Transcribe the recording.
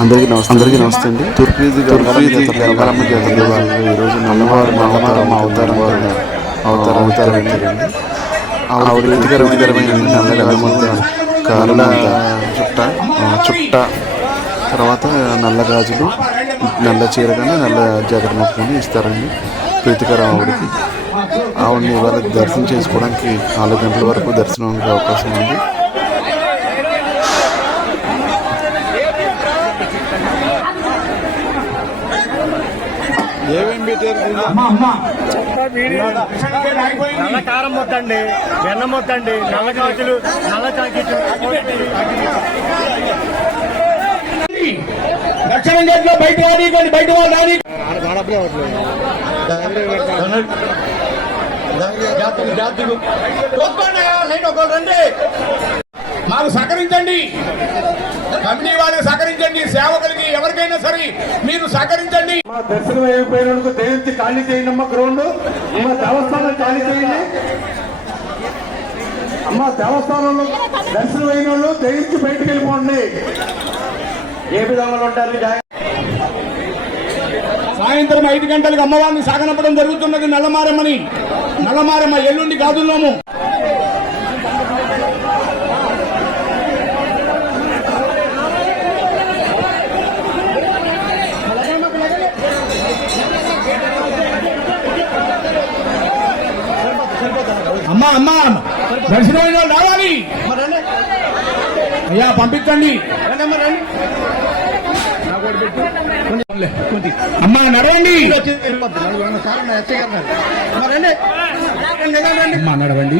అందరికీ నమస్తే అండి. తూర్పు గంగారమ్మ జాతర ఈరోజు నల్లవారు అవతారం అవుతారండి. ఆవిడ రీతికరమైన నల్ల గల్లముద్ద, కారుల చుట్ట, తర్వాత నల్ల గాజులు, నల్ల చీర కానీ నల్ల జాకెట్ మొక్కుని ఇస్తారండి. ప్రీతికరం ఆవిడకి. ఆవిడని ఇవాళ దర్శనం చేసుకోవడానికి 4 గంటల వరకు దర్శనానికి అవకాశం ఉంది. నల్ల కారం మొత్తండి, వెన్న మొత్తండి, నల్ల కాచులు, నల్ల చాకీలు. దక్షిణ గేట్లో బయట రాని మాకు సహకరించండి, కమిటీ వాళ్ళకి సహకరించండి, సేవకులకి ఎవరికైనా సరే మీరు సహకరించండి. మా దర్శనం అయిపోయినందుకు దయచి ఖాళీ చేయండి అమ్మ. గ్రౌండ్ అమ్మ దేవస్థానం ఖాళీ చేయండి అమ్మ. దేవస్థానంలో దర్శనం అయిన వాళ్ళు దయచి బయటకు వెళ్ళిపోండి. ఏ విధంగా ఉంటారు? సాయంత్రం 5 గంటలకు అమ్మవారిని సాగనంపడం జరుగుతున్నది. నల్లమారమ్మ ఎల్లుండి గాజుల్లోము. అమ్మా దర్శనమైన వాళ్ళు రావాలి అయ్యా, పంపించండి. అమ్మా నడవండి, అమ్మా నడవండి.